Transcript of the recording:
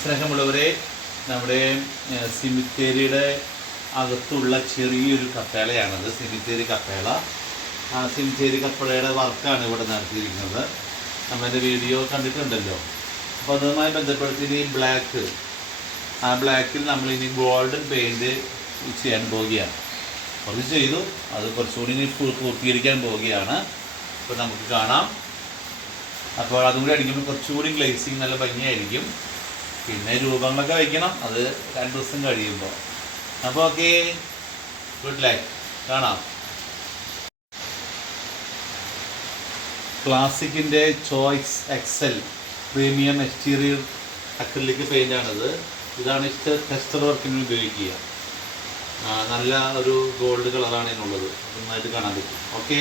സ്നേഹമുള്ളവരെ നമ്മുടെ സിമിത്തേരിയുടെ അകത്തുള്ള ചെറിയൊരു കപ്പേളയാണത് സിമിത്തേരി കപ്പേള. ആ സിമിത്തേരി കപ്പേളയുടെ വർക്കാണ് ഇവിടെ നടത്തിയിരിക്കുന്നത്. നമ്മുടെ വീഡിയോ കണ്ടിട്ടുണ്ടല്ലോ. അപ്പോൾ അതുമായി ബന്ധപ്പെടുത്തി ഈ ബ്ലാക്ക് ആ ബ്ലാക്കിൽ നമ്മൾ ഇനി ഗോൾഡൻ പെയിന്റ് ചെയ്യാൻ പോവുകയാണ്. കുറച്ച് ചെയ്തു. അത് കുറച്ചുകൂടി ഇനി പൂർത്തീകരിക്കാൻ പോവുകയാണ്. അപ്പോൾ നമുക്ക് കാണാം. അപ്പോൾ അതും കൂടി അടിക്കുമ്പോൾ കുറച്ചുകൂടി ഗ്ലേസിങ് നല്ല ഭംഗിയായിരിക്കും. പിന്നെ രൂപങ്ങളൊക്കെ വയ്ക്കണം. അത് രണ്ട് ദിവസം കഴിയുമ്പോൾ. അപ്പോൾ ഓക്കെ. Good like. കാണാം. ക്ലാസിക്കിന്റെ choice excel premium exterior acrylic പെയിന്റാണിത്. ഇതാണ് ടെസ്റ്റർ വർക്കിന് ഉപയോഗിക്കുക. നല്ല ഒരു ഗോൾഡ് കളറാണ് ഇതിനുള്ളത്. നന്നായിട്ട് കാണാൻ പറ്റും. ഓക്കെ.